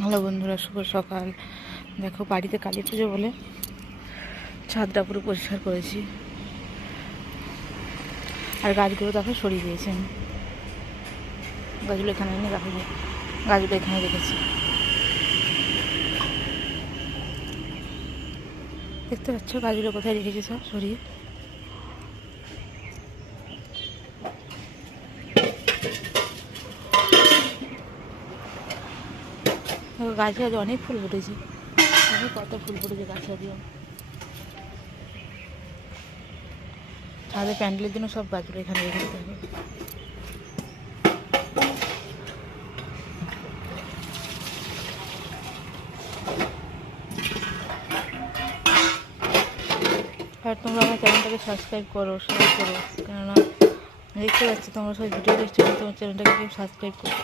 Hello বন্ধুরা, শুভ সকাল। দেখো, বাড়িতে কালী পুজো বলে ছাদটা পুরো পরিষ্কার করেছি, আর গাছগুলো দেখো সরিয়ে দিয়েছেন। গাছগুলো এখানে এনে রাখা যায়, গাছগুলো এখানে রেখেছি, দেখতে পাচ্ছ গাছগুলো কোথায় রেখেছি, সব সরিয়ে। গাছে আজ অনেক ফুল ফুটেছে, কত ফুল ফুটেছে গাছে আজও। ছাদে প্যান্ডেলের জন্য সব গাছগুলো এখানে রেখেছি দেখো। আর তোমরা আমার চ্যানেলটাকে সাবস্ক্রাইব করো, শেয়ার করো, কেননা দেখতে পাচ্ছি তোমরা সব ভিডিও দেখছো, তোমার চ্যানেলটাকে কেউ সাবস্ক্রাইব করো।